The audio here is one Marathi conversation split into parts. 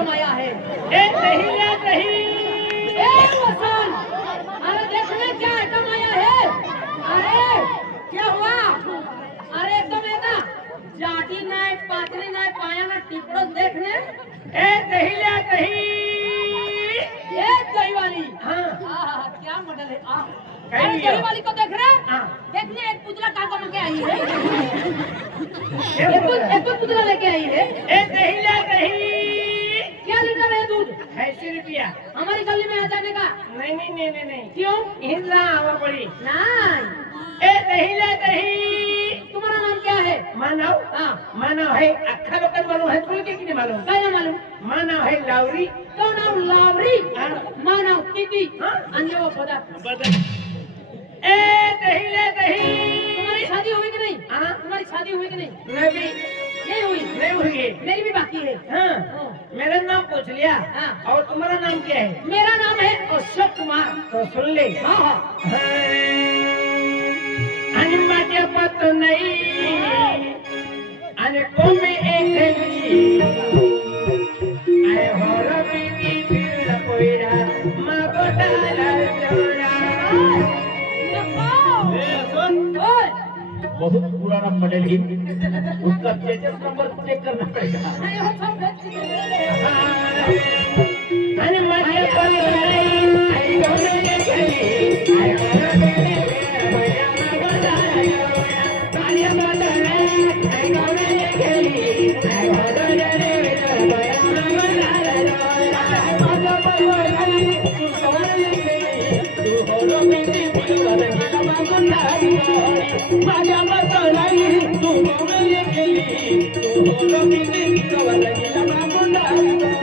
आइटम आया है। ए दही ले दही। ए वसन, अरे देखने क्या आइटम आया है। अरे क्या हुआ? अरे एकदम है ना, जाटी नहीं, पातरी नहीं, पाया ना, टिपड़ो देखने। ए दही ले दही। ये दही वाली। हाँ क्या मॉडल है। कहीं अरे भी हो। दही वाली को देख रहे? हाँ। देखने एक पुतला काका लेके आई है। ये एक पुतला लेके आई है। ए दही ले दही। क्या लीटर है दूध? 80 रुपया। हमारी गली में आ जाने का। नहीं नहीं नहीं नहीं नहीं। क्यों? हिंदला आवा पड़ी। नहीं। ए दही ले दही। तुम्हारा नाम क्या है? मानव। हाँ। मानव है अक्खा लोकल मालूम है तुझे कि नहीं मालूम? क्या नाम मालूम? मानव है लावरी। तो नाम लावरी। हाँ। मानव कीकी। हाँ। अंजे वो खोदा। बदल। ए दही ले दही। तुम्हारी शादी हुई कि नहीं? हाँ। तुम्हारी शादी हुई कि नहीं? नहीं नहीं हुई। नहीं हुई। मेरी भी बाकी है। हाँ मेरा नाम पूछ लिया। हाँ। और तुम्हारा नाम क्या है? मेरा नाम है अशोक कुमार। तो सुन ले। हाँ हाँ। आणि माझ्या पत नाही आणि कोमे एकली आय होर बीबी फिर कोयरा मागोटाला जोड़ा। ओए, बहुत पुराना मॉडल है, उसका चेचस नंबर चेक करना पड़ेगा। नहीं, हम सब बेच चुके हैं। आणि माझ्या पत नाही आई कोमे एकली आय होर बीबी फिर कोयरा मागोटाला जोड़ा। माझ्या पत नाही आई कोमे एकली आय होर बीबी फिर कोयरा मागोटाला जोड़ा। माझ्या पत नाही तू कोमे एकली तू होर बीबी फिर कोयरा मागोटाला जोड़ा। माझ्या पत नाही तू कोमे एकली तू होर बीबी फिर कोयरा मागोटाला जोड़ा।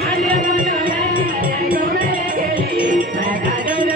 माझ्या पत नाही आई कोमे एकली आय काजल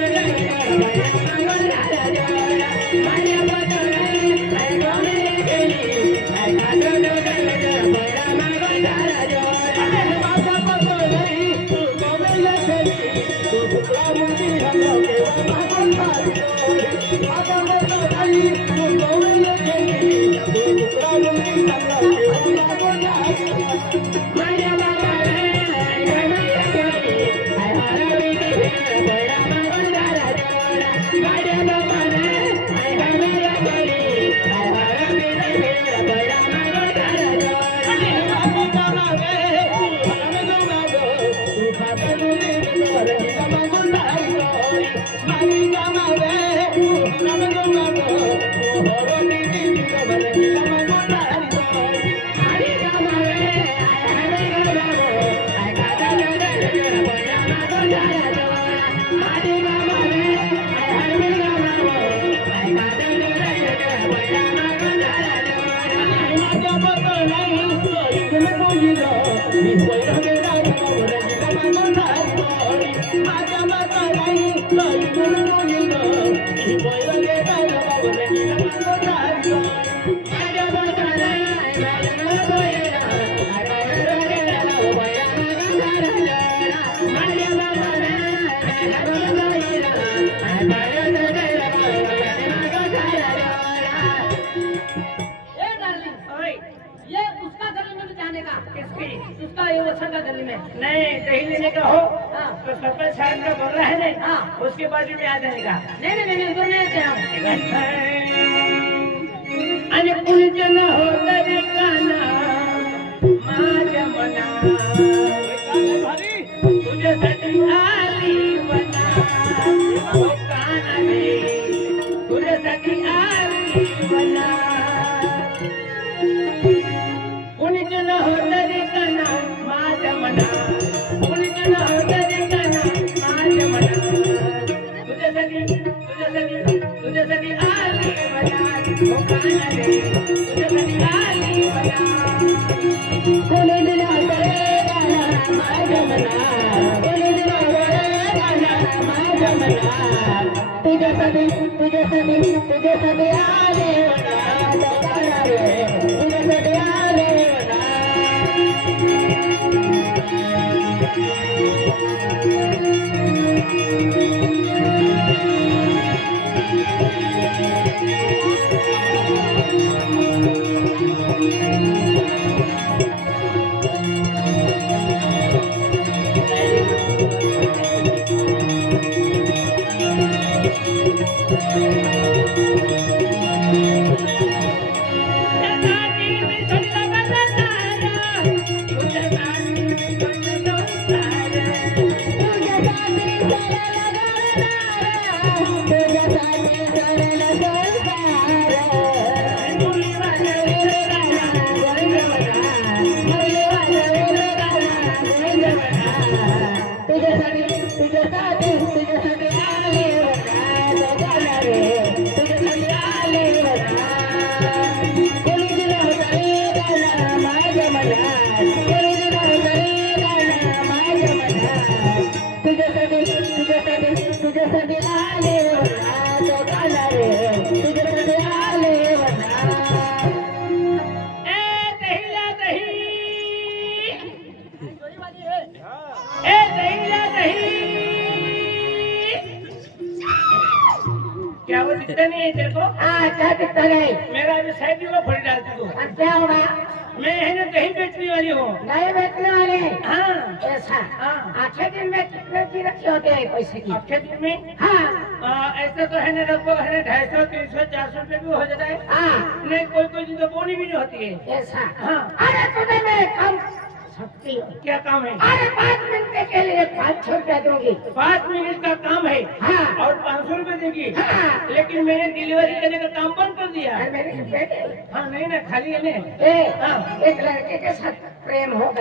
ए डार्लिंग, ओए ये उसका गली में भी जाने का। किसकी? उसका ये वसन का गली में। नहीं दही लेने का हो हाँ। तो सरपंच साहब का बोल रहा है नहीं। हाँ। उसके बाजू में आ जाने का। नहीं नहीं नहीं, उधर नहीं आते हम। आणि पुलजन हो तरी काना माझ्या मना तुझ्यासाठी आली वना हो काना रे तुझ्यासाठी आली वना पुलजन हो तरी काना माझ्या मना पुलजन हो तरी काना माझ्या मना तुझ्यासाठी तुझ्यासाठी तुझ्यासाठी आली वना हो काना रे तुझ्यासाठी आली वना बोले माझ्या मना, बोले माझ्या मना, तुझ्यासाठी तुझ्यासाठी आले वना रे तुझ्यासाठी आले वना। तुझ्यासाठी आले वना तो गाणं रे तुझ्यासाठी आले वना कोणी दिलं होतं रे गाणं माझ्या मनात कोणी दिलं होतं रे गाणं माझ्या मनात तुझ्यासाठी आले वना तो गाणं रे तुझ्यासाठी आले वना ए दहीला दही ए दहीला दही क्या वो दिखता नहीं है तेरे को हाँ क्या दिखता नहीं मेरा अभी साइड में फड़ी डालती तू अब क्या होगा मैं है ना दही बेचने वाली हूँ नए बेचने वाले हाँ ऐसा हाँ आठवें दिन में कितने की रखी होते हैं पैसे की अच्छे दिन में हाँ ऐसा तो है ना लगभग है ना 250, 300, 400 रुपये भी हो जाता है हाँ नहीं कोई कोई दिन तो बोनी भी नहीं होती है ऐसा हाँ अरे तुझे मैं कम सकती हूँ क्या काम है अरे 5 मिनट के लिए 500 रुपया दूंगी 5 मिनट का काम है हाँ और 500 रुपये देगी हाँ लेकिन मैंने डिलीवरी करने का काम बंद कर दिया अरे मेरे बेटे हाँ नहीं ना खाली है ना ए हाँ एक लड़के के साथ प्रेम हो गया